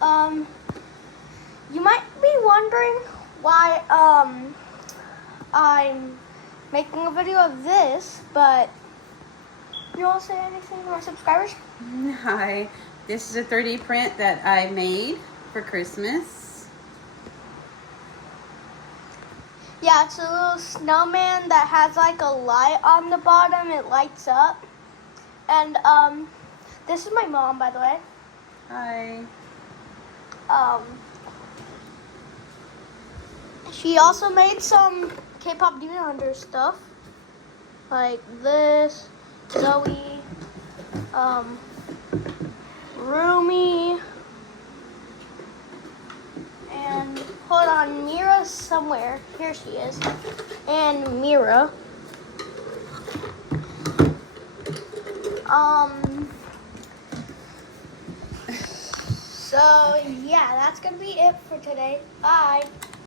You might be wondering why I'm making a video of this, but you want to say anything to our subscribers? Hi, this is a 3D print that I made for Christmas. Yeah, it's a little snowman that has like a light on the bottom. It lights up. And this is my mom, by the way. Hi. She also made some K-pop Demon Hunter stuff, like this, Zoe, Rumi, and hold on, Mira's somewhere. Here she is, and Mira. So yeah, that's gonna be it for today. Bye.